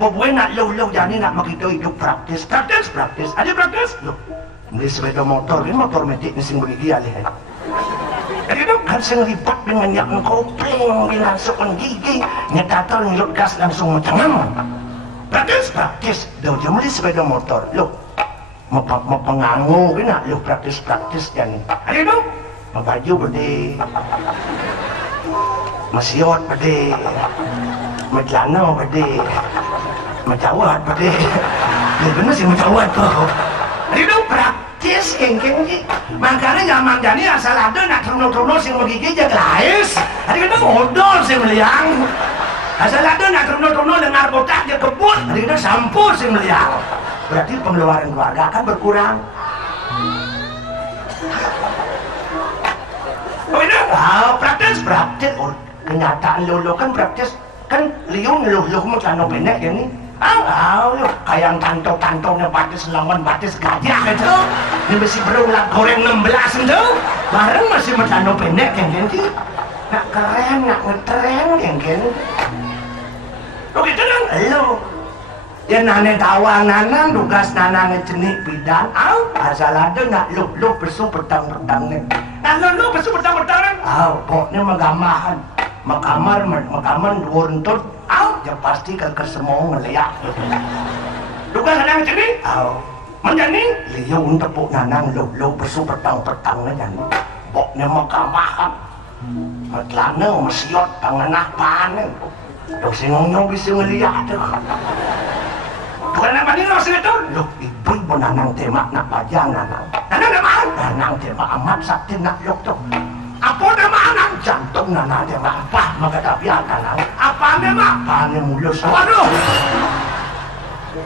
Pokoknya nak lo jadi nak begitu hidup praktis. Ada praktis? Lo, beli sepeda motor, ini motor metik ni sing begigi alih. Jadi tu kan sing ribet dengan yang kopling, langsung gigi, nyetatal ngilut gas langsung macam praktis. Dah jam beli sepeda motor, lo. Mau penganggu ke nak lo praktis jadi. Ada tu, mau baju berde, masiot berde, majalana berde, macawat berde. Dia benar sih macawat tu. Ada tu praktis kengkeng je. Makanya zaman jadi asal ada nak trono sing begigi je lais. Ada tu odol sing meliang. Asal ada nak trono dengar botak je kebut. Ada tu sampur sing meliang. Berarti pengeluaran keluarga akan berkurang. Oh ini? Praktis. Oh, kenyataan lo kan praktis. Kan liung lo celana pendek ya ni. Kayak tantong-tantongnya batis lawan batis gajah itu. Ini masih berulang goreng 16 itu. Bareng masih celana pendek yang ganti. Nak keren, nak ngetren yang ganti. Oh gitu kan? Lo. Ya nane tawang nanang tugas nanang jenik bidan asal ada nak lu besu petang-petang ni. Nah lu besu petang-petang ni. Pokoknya magamahan. Makamar duruntut. Ya pasti ke semua ngeliat. Tugas nanang jenik. Menjani liu untuk pok nanang lu besu petang-petang ni jan. Pokoknya magamahan. Matlana masiot panganah panen. Dok singong bisa ngeliat tu. Bukan apa ni orang itu? Loh, ibu nanang tema nak baca nanang. Nanang nama? Nanang tema amat sakti nak lok tu. Apa nama nanang? Jantung nanang tema apa? Maka tapi nanang. Apa nama? Panen mulus. Waduh.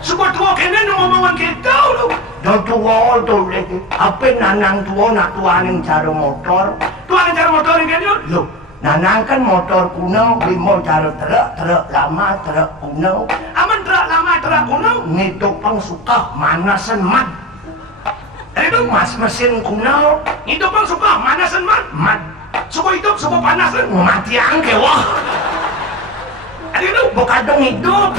Sebab tua kena ngomong kita tu. Dan tua tu lagi. Apa nanang tua nak tua yang cara motor? Tua yang cara motor ni kan? Loh. Nanang kan motor kuno, lima cara truk lama, truk kuno. Aman truk lama, truk kuno, ngidup pang suka manasan mat. Itu mesin kuno, ngidup pang suka manasan mat. Suka hidup, suka panasan, mati angke wah. Itu bokadong hidup.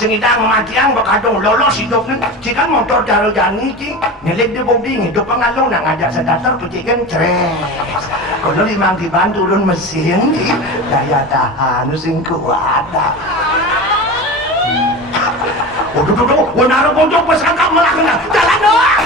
Sengidang matiang bakadong lolos hidup ni. Jika motor jaro jani ti ngelik di bodi hidup pengalung nak ngajak sedatar pecikan ceres. Kalau limang dibantu turun mesin ti daya tahan sing kuat. Waduh, wanara pojok pesangkap malah kena jalan doang.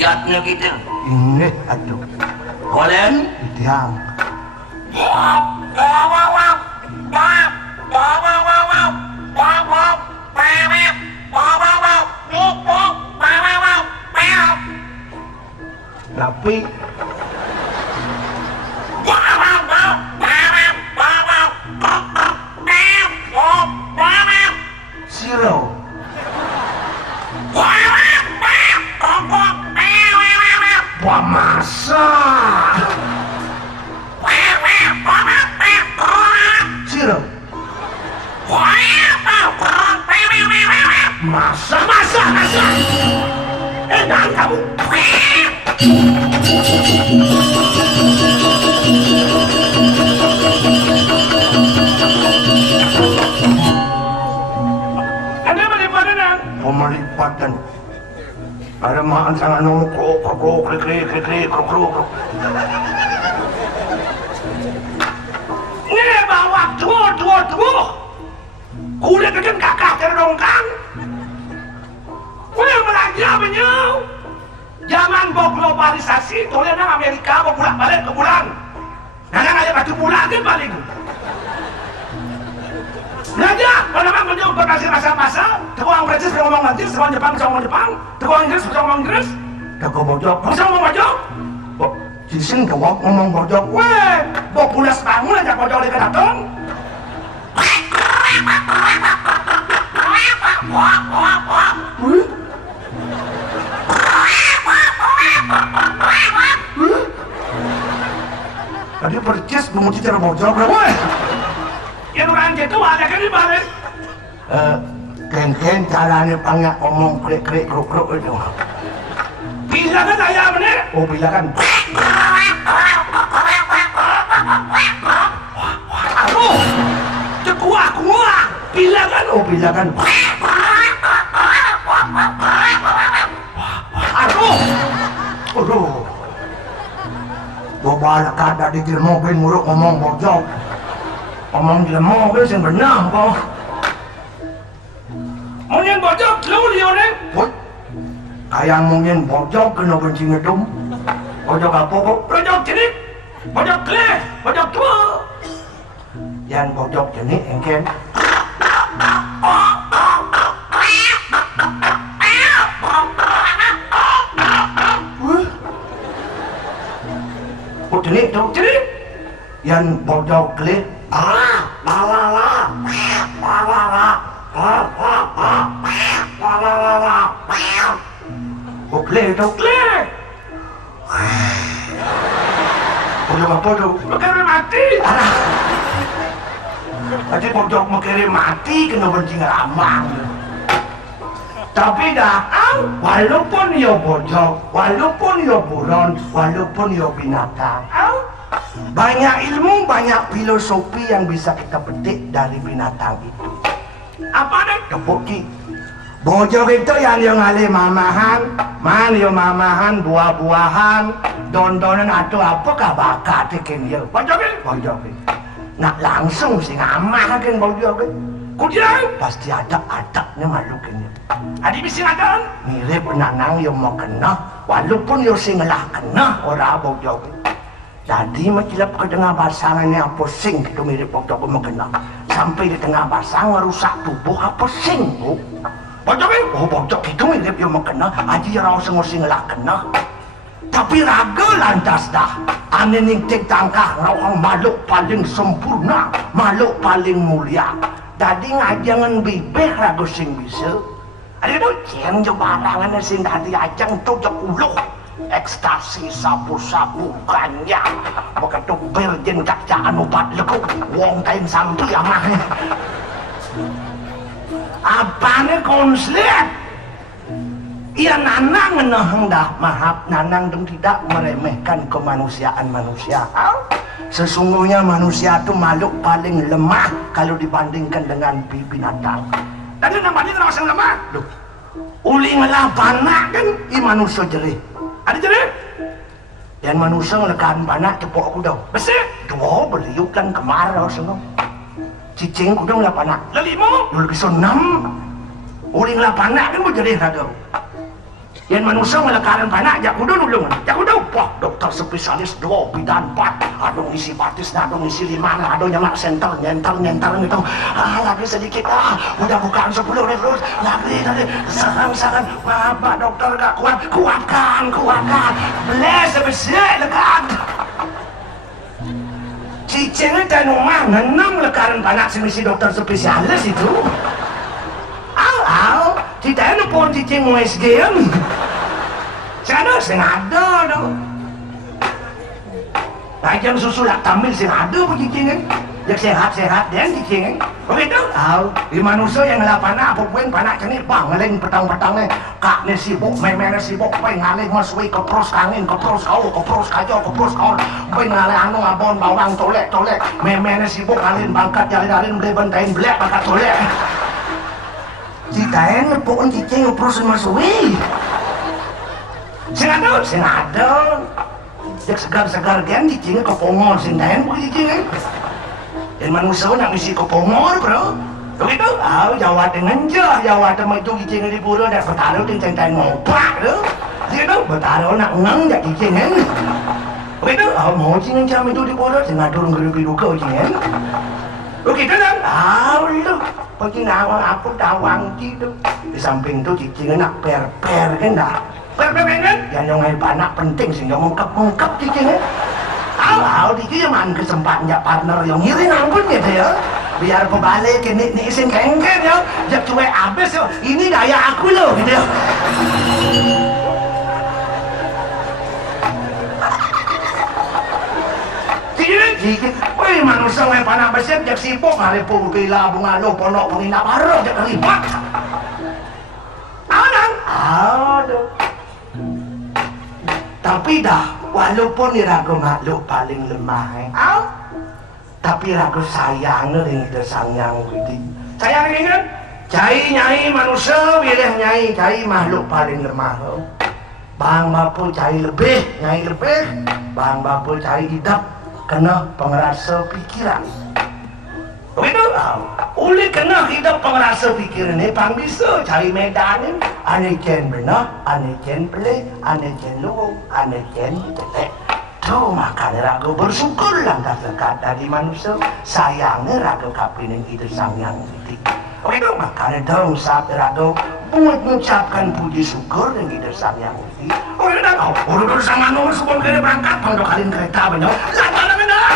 Yatnya kita ini aduh kolen tiang tapi zero wah masa zero masa enak kamu ada pemalipatan ada makan sangat krok tua-tua. Kulit kecil kakak terdongkang. Weh melanja menyau. Zaman globalisasi, tolong nang Amerika mau pulang balik ke bulan. Nang ada batu bulan kan paling. Belanja, kalau memang beliau berkasih masa-masa, tukang Prancis bisa ngomong Prancis, tukang Jepang bisa ngomong Jepang, tukang Inggris bisa ngomong Inggris. Tukang bojok, bisa ngomong bojok. Jisin kau ngomong bojok, weh, bawa pulas bangun aja bojok di kedatang. Tadi percis memuji cara bojok, weh. Yang orang gitu ada kan di balik. Ken caranya panggak ngomong krik-krik kruk-kruk itu. Bila kan ayam ini? Oh bila kan. Aduh, cekuak-kuak. Bila kan? Oh bila kan. Aduh. Bawa kada di mobil muruk ngomong bojok. Ngomong jelemo ke sing benar kok. Mungkin bojok lu dia ni. Kayak mungkin bojok kena benci ngedum. Bojok apa kok? Bojok jenis. Bojok kleh, bojok tua. Yang bojok jenis engken. Oh jenis tu, jenis. Yang bojok kleh. Kle tu kle. Bojok apa tu? Makere mati. Tadi bojok makere mati kena benci ngeramang. Tapi dah, walaupun yo bojok, walaupun yo buron, walaupun yo binatang, banyak ilmu, banyak filosofi yang bisa kita petik dari binatang itu. Apa nih? Tepuki. Bojok itu yang ngalih mamahan, mamahan buah-buahan, don-donan atau apakah bakat ikan dia. Bojok ini. Nak langsung sih ngamah kan bojok ini. Kudian pasti ada-adanya makhluk ini. Adi bisa ada? Mirip nanang yang mau kena, walaupun yang singlah kena orang bojok ini. Jadi macilap ke tengah basangannya pusing itu mirip bojok mau kena. Sampai di tengah basang merusak tubuh pusing bu. Bojok ini? Oh bojok itu mirip yang mau kena, aji rau singlah kena. Tapi raga lantas dah. Ane ning-ting tangkah rawang makhluk paling sempurna, makhluk paling mulia. Jadi ngajangan bibih raga sing bisa. Ada tu ceng je barangan sing hati ajang tu je uluh. Ekstasi sapu-sapu ganja. Begitu virgin kakcaan ubat lekuk. Wong kain sampai amahnya. Apanya konslet? Ia nanang hendak maaf nanang dong tidak meremehkan kemanusiaan manusia. Sesungguhnya manusia itu makhluk paling lemah kalau dibandingkan dengan binatang. Tadi namanya terus yang lemah. Duh, uli ngelah panak kan i manusia jerih. Ada jerih? Yang manusia ngelekan panak tepuk aku dong. Besi? Dua beliuk kan kemarau semua. Cicing ku dong lah panak. Lelimo? Lu lebih so 6. Uli ngelah panak kan berjerih raga. Yang manusia melekaran panak, jak kudu nulungan. Jak kudu, wah dokter spesialis 2, bidan 4. Aduh ngisi batis, aduh ngisi 5, aduh nyemak senter, nyentar gitu. Lagi sedikit, udah bukaan 10 terus. Lagi, sarang. Bapak dokter gak kuat, kuatkan. Beles, besek, lekat. Cicingnya dan rumah, ngenam lekaran panak semisi dokter spesialis itu. Tidak ada pun cicing USG kan. Senada dong. Ajang susu lak tamil senada pun cicing kan. Yang sehat-sehat dan cicing kan. Begitu? Di manusia yang ngelapan apa pun panak cenit bang ngeling petang-petangnya. Kaknya sibuk, memenya sibuk, pengen ngalih masui kepros kangin, kepros kau, kepros kau. Pengen ngalih anu abon bawang tolek. Memenya sibuk ngalih bangkat jalan-jalan beli bentain belek bangkat tolek. Cikain ngepukun cicing ngeprosin masui. Sing ada. Cek segar-segar kan cicingnya kepongol sing daen pun cicingnya. Yang manusia nak misi ke pomor bro. Begitu? Jawab dengan jah, jawab sama itu kicing di pura dan bertaruh ting-ting ngopak tu. Begitu? Bertaruh nak ngang jak kicing kan. Begitu? Mau cing jam itu di pura, jangan turun ke biru kau cing kan. Begitu kan? Lu pergi nawang aku tawang itu. Di samping tu cicing nak per-per kan dah. Per-per kan? Yang nyongai panak penting sehingga mengkap cicing kan. Di kiaman kesempatan partner yang ngiring ampun gitu ya. Biar pebalik ini isin kengken ya. Jak cuek abis ya. Ini gaya aku loh gitu ya. Jikit, wih manusia yang panah besar jak sibuk hari pun gila bunga lo ponok menginap baru jak ribet. Anak, aduh. Tapi dah, walaupun ragu makhluk paling lemah, tapi ragu sayang nih itu sangyang gitu. Sayang ini kan? Cai nyai manusia, wilayah nyai cai makhluk paling lemah. Bang bapu cai lebih, nyai lebih. Bang bapu cai hidup. Kena pengerasa pikiran. Begitu? Oleh kena hidup pengerasa pikiran ni, pang bisa cari medan ni. Ane jen benar, ane jen pelik, ane jen luwung, ane jen telek. Tu makanya ragu bersyukur langkah dekat dari manusia. Sayangnya ragu kapining itu sangyang itu. Begitu? Makanya dong saat ragu mengucapkan puji syukur dengan itu sangyang itu. Udah sama nomor sebelum kena berangkat, pang dokalin kereta benar. Lantaran benar.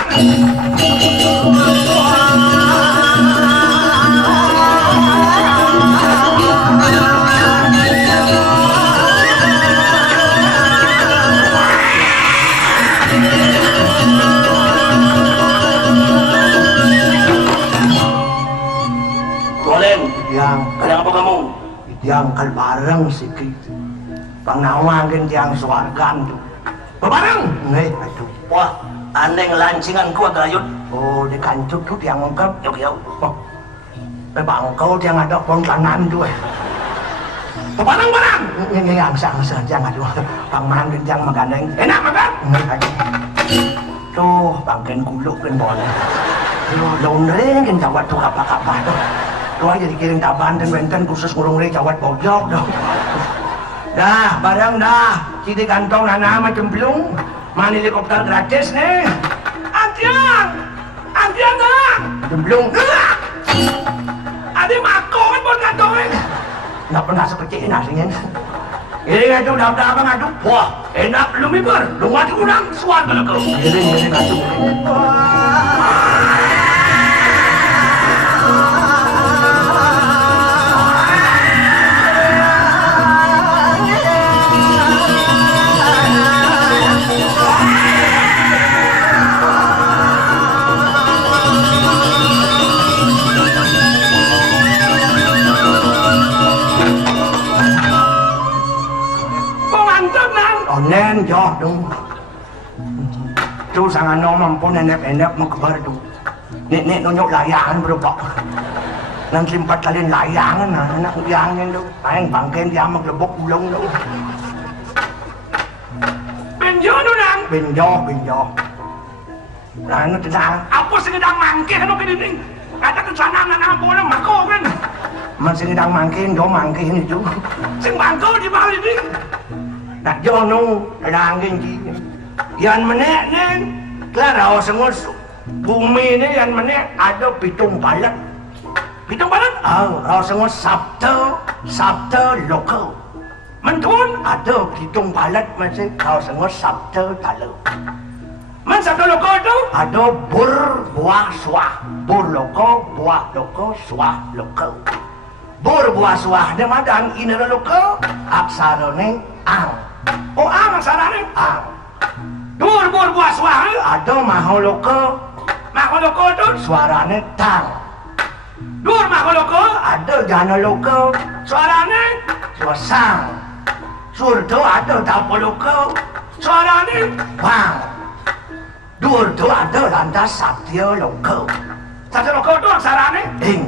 Yang kadang apa kamu? Yang kalbarang sikit. Pangnawangan yang suargan tu. Bebarang? Nih, aduh. Wah, aneh lancingan ku agayut. Oh, di kancuk tu yang ungkap. Yuk. Oh. Bangkau yang ada pangkanan tu. Bebarang. Ini yang sang jangan aduh. Pangman yang magandeng. Enak makan? Nih, aduh. Tuh, bangken kuluk kan boleh. Lonreng kan jawat tu kapal-kapal tu. Tuh aja dikirim taban dan benten khusus ngurung jawat bojok dong. Dah, barang dah. Citi kantong nana sama cemplung. Mana helikopter gratis nih. Antian dah. Cemplung. Adi mako kan buat kantongin. Nggak pernah seperti ini aslinya. Ini ngadu daftar apa ngadu? Wah, enak belum ibar. Lu ngadu kurang suat kalau kau. Ini ngadu. Nen joh dong. Tu sangat no mampu nenep mengkebar tu. Nek nonyok layangan berubah. Nanti 4 kali layangan anak layangan tu. Ayang bangken dia maglebok ulong tu. Benjo tu nang. Benjo. Ano tenang. Apa sengedang mangke ano kinining? Kata kesana nang apa nang mako kan. Man sengedang mangke do mangke ni tu. Sing bangko di bawah ini. Nak jono langin ji. Yan menek neng. Klara sengus bumi ni yan menek ada pitung balat. Pitung balat? Sengus sabta lokal. Mentun ada pitung balat macam kau sengus sabta talu. Man sabta lokal tu ada bur buah suah. Bur lokal buah lokal suah lokal. Bur buah suah de madan inara lokal aksara ni ang. Oh aksara ni ang. Bur buah suah ada maho lokal. Maho lokal tu suarane tang. Dur maho lokal ada jana lokal. Suarane suasang. Sur tu ada tapo lokal. Suarane bang. Dur tu ada landas satya lokal. Satya lokal tu aksarane ing.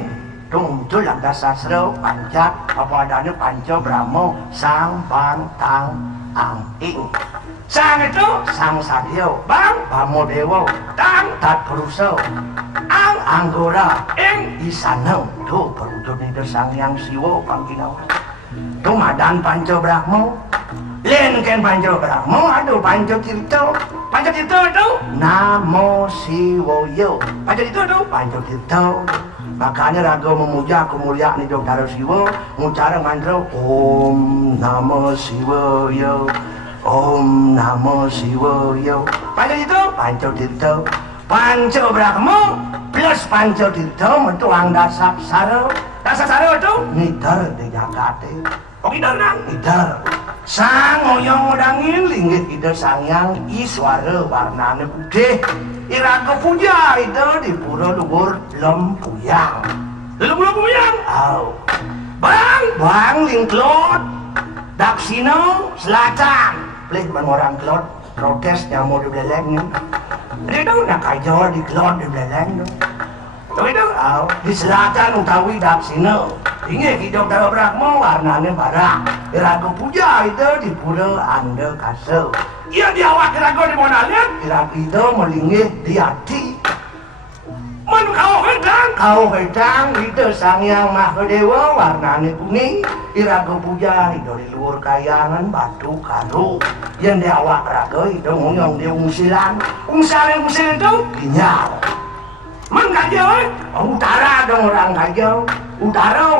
Tung tu landas sastra panjat apa adanya panca brahmo sang bang tang ang ing. Sang itu sang satya, bang bamo dewa, tang tat purusa, ang anggora isaneng tuh perutun itu sang yang siwo pangginawan tumadan Panco Brahmo len ken Panco Brahmo aduh Panco Tirto itu Namo Siwoyo Panco Tirto makanya raga memuja kemuliaan hidup Daro Siwo ngucara mantra Om Namo Siwoyo Om Namo Siwoyo Panco Tirto Panco Brahmo plus Panco Tirto mentuang dasar saro itu ngidar di Jakarta ngidar sang ngoyong modangin linggit ide sangyang iswara warnane putih iraga puja ide di pura luhur Lempuyang bang lingklot Daksino Selatan plek bang orang klot protes yang mau dibeleng itu nak aja di klot dibeleng di selatan utawi Daksino ingin hidup Daro Brahmo warnanya barak iraga puja itu di pura anda kasel iya di awak iraga di mana lihat iraga itu melingih di hati kau hedang itu sangyang Mahadewa warnanya kuning iraga puja itu di luar kayangan batu karu yang di awak raga itu ngomong di ungsilan itu ginyal Mengkajau, utara dong orang kajau, utara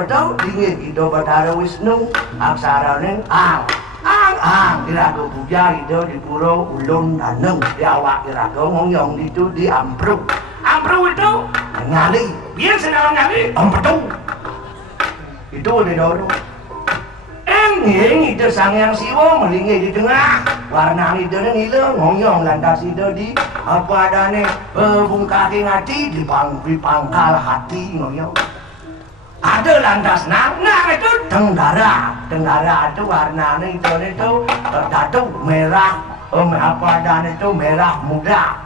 itu dingin itu Bathara Wisnu, aksaranya ang, iraga puja itu di pura Ulun Daneng, di awak iraga ngomong itu di Ampru itu nyali, biasa dalam nyali, Ampetu, itu di Doro. Enging itu sangyang Siwo melingih di tengah warna itu nila ngoyong lantas itu di apa adane bungkaki ngati di pangkal hati ngoyong ada lantas nang itu tenggara itu warna itu datu merah apa adane itu merah muda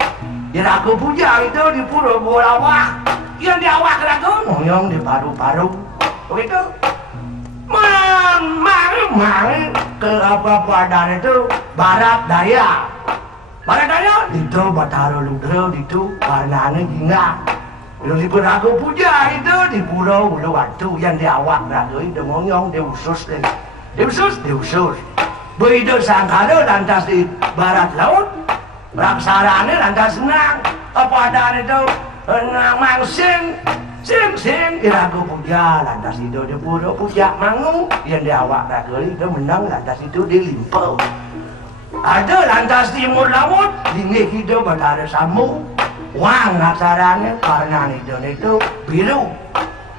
iraga puja itu di pura Bolawah yang di awak raga ngoyong di paru-paru begitu mari ke apa padan itu barat daya itu Bathara Ludra itu warnanya ginga di raga puja itu di pulau Uluwatu yang di awak raga itu ngonyong di usus begitu sangkara lantas di barat laut raksaranya lantas senang apa adan itu mangsing sing iraga puja lantas itu di pura puja mangu yang di awak raga itu menang lantas itu di Limpo ada lantas timur laut dingin hidup Bathara Sambu wang aksaranya karena itu biru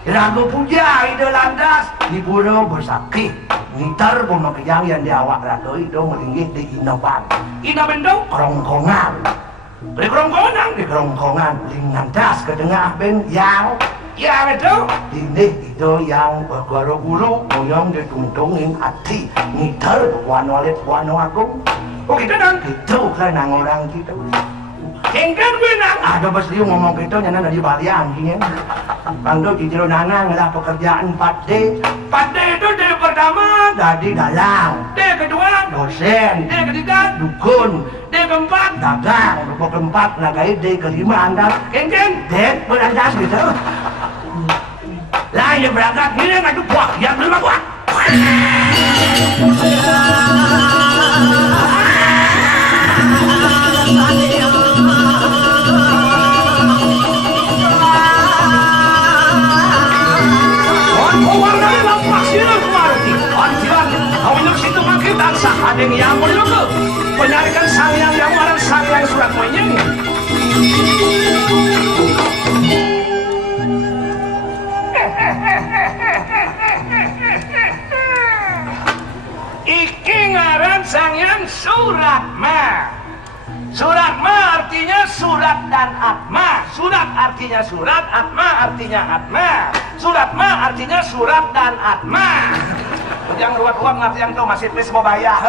iraga puja itu lantas di pura Besakih ngitar pemakaian yang di awak raga itu melinggih di Inaban itu kerongkongan di kerongkongan lingantas ke tengah ben yang itu itu yang berguru-guru ngoyong ditungtungin hati ngitar wanolit wano agung gitu dong gitu kan orang gitu Engkan gue nang ada pas dia ngomong gitu nyana dari balian gini Bangdo ciciro nanang lah pekerjaan 4D itu D pertama jadi dalang D kedua dosen D ketiga dukun D keempat dagang D keempat nagai D kelima anda engkan D berandas gitu lah ya berangkat gini ngadu puak yang kelima puak ada yang menunggu penyarikan sangyang yang marah sangyang surat menyeng iki ngaran sangyang Suratma artinya surat dan atma surat artinya surat atma artinya atma Suratma artinya surat dan atma yang ruat-ruat ngerti yang tuh masih please mau bayar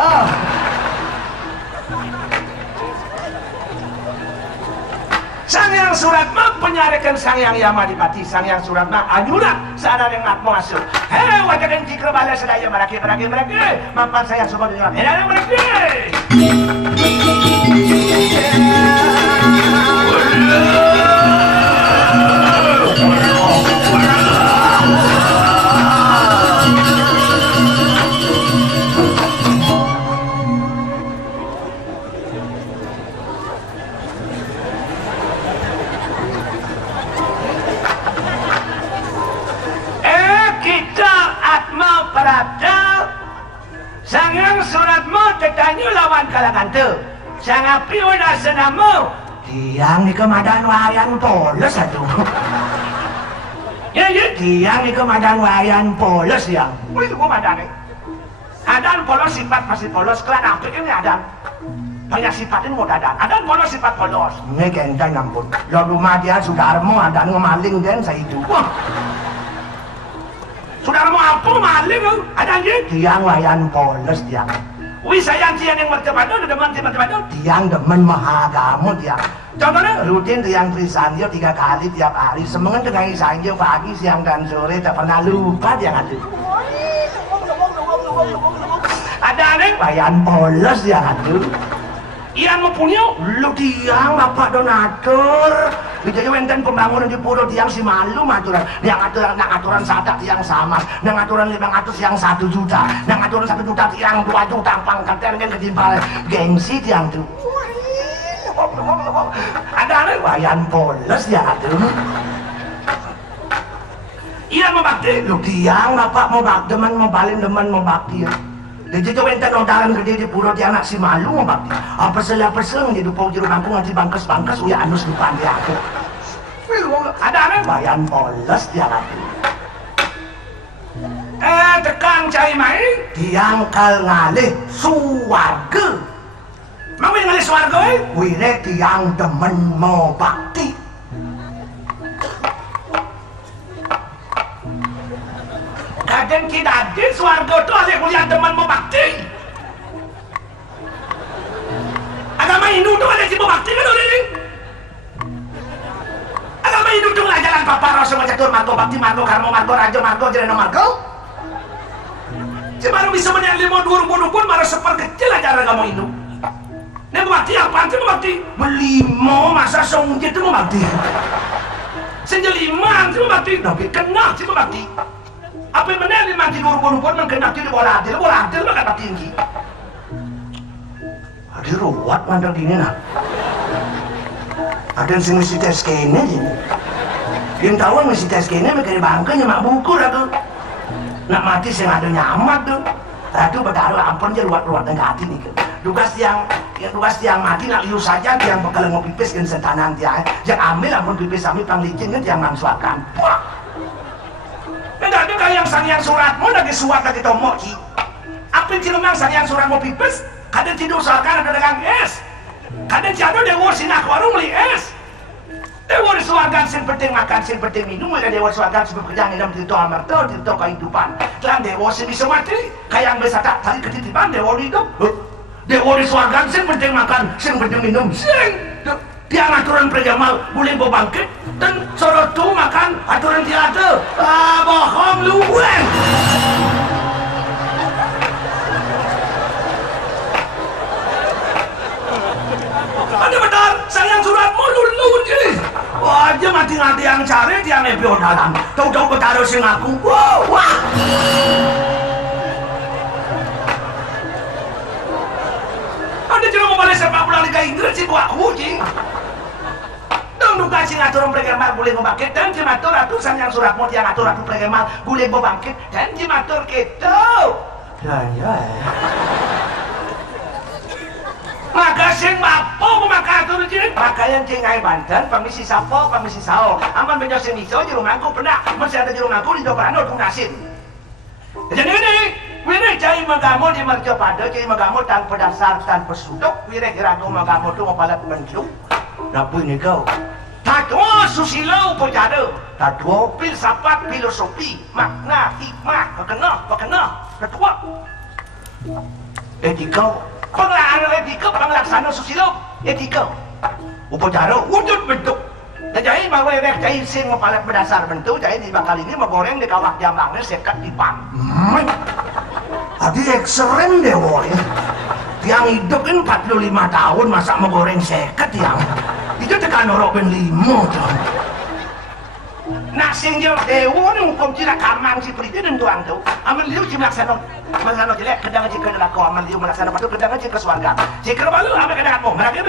Sangyang Suratma penyarikan Sangyang Yamadipati Sangyang Suratma anyurat sadar yang atma masuk wajah dan cikra bala sedaya meraki mampan saya semua dengan meraki Sayang suratmu tetanyu lawan kalangan tu. Sangat piuna senamu. Tiang ni kemadan wayan polos satu. Ya, tiang ni kemadan wayan polos yang. Wih, itu kemadan ni. Adan polos sifat masih polos. Kelan apa ini adan? Banyak sifatin mau dadan. Adan polos sifat polos. Ini kentang ngampun. Lo rumah dia saudarmu adan ngemaling dan saya itu. Wah. Saudarmu apa maling? Adan dia? Tiang wayan polos tiang. Wih sayang tiang yang mertebado, demen mertebado. Tiang demen mahagamu tiang. Contohnya rutin tiang trisanjo 3 kali tiap hari. Semengen dengan isanjo pagi, siang dan sore. Tak pernah lupa tiang ada. Ada aneh wayan polos tiang ada. Iyan mempunyai lu tiang bapak donatur. Bijaya wenten pembangunan di pura tiang si malu aturan. Yang aturan sadak tiang sama. Yang aturan 500 yang 1 juta. Yang aturan 1 juta tiang 2 juta. Pangkatan kan ketimpal gengsi tiang tu. Ada aneh wayan polos tiang ada. Iyan membakti lu tiang bapak mau bak demen mau balin demen mau bakti. Jadi tu wenten odaran gede di pura tiang nak si malu mau bakti. Apa pesel di dupau juru bangku nanti bangkes uya anus depan dia aku. Ada aneh wayan polos tiang aku. Tekan cai main tiang kal ngalih suwarga. Mau ngalih suwarga wire tiang demen mau bakti. Kadang kita di suwarga tu alih kuliah demen mau bakti. Agama Hindu tu alih si mau bakti kan ini. Agama Hindu tu lah jalan papa rasa macam tur margo bakti margo karmo margo rajo margo jereno margo. Si baru bisa menyalih mau dukun baru seperkecil aja agama Hindu. Ini mau bakti apa nanti mau bakti? Belimo masa songje tu mau bakti. Senjelima nanti mau bakti. Tapi kena si mau bakti. Apa yang benar lima di dukun mengenal di bola adil makan bakti tinggi. Ada ruwet mandang gini nak. Ada yang mesti tes kene je. Yang tahu mesti tes kene mereka bangkanya mak buku lah tu. Nak mati saya ada nyamat tu. Ratu bertaruh ampun je ruat-ruat negatif ni. Tugas tiang mati nak liu saja tiang bakal mau pipis kan sentanan tiang. Jangan ambil ampun pipis ambil pang licin kan tiang mangsuakan. Wah. Enggak ada yang sangian suratmu lagi suat lagi tomok ki. Apa yang memang sangian surat mau pipis? Kadang tidur usahakan ada dagang es. Kadang tiada dewa sinak warung beli es. Dewa disuakan sin penting makan sin penting minum. Mereka dewa disuakan sin bekerja dalam tirto amarta tirto kehidupan. Kelan dewa sin bisa mati. Kayak yang bisa tak tadi ketitipan dewa hidup. Dewa disuakan sin penting makan sin penting minum. Sin. Tiang aturan pregamal boleh bawa bangkit. Dan sorot tu makan aturan tiada. Bohong lu weng. Ada benar, sayang suratmu lulu je. Wah, dia mati ngati yang cari, dia nebio dalam. Tahu-tahu bertaruh sing aku. Wah. Ada juga mau balik sepak bola Liga Inggris sih buat aku je. Dan duga sing aturan pregemal boleh membangkit dan jimatur atusan yang suratmu tiang atur atu pregemal boleh membangkit dan jimatur gitu. Ya. Maka sing mapo maka atur jin pakaian cengai Banten pamisi sapo pamisi sao aman benjo sing iso jero mangku pernah masih ada jero mangku di Dobrano tunasin. Jadi ini wire cai magamu di Marjo Pado cai magamu tanpa dasar tanpa suduk wire gerago magamu tu mapalat benjuk. Napa ini kau? Tatwa susilo pojado tatwa filsafat filosofi makna hikmah pakena tatwa etika penglaksana susilo etika upacara wujud bentuk jadi mau rek cai sing mapalat berdasar bentuk jadi di bakal ini menggoreng di kawah jambangnya sekat di pam adi ekstrem deh woy tiang hidup kan 45 tahun masa menggoreng sekat tiang itu tekan norok ben 5 tuh nak sing jauh dewa ni hukum cira kamang si presiden tuang tu aman liu si melaksana jelek kedang jika adalah kau aman liu melaksana patu kedang jika suarga jika balu apa kedang aku mereka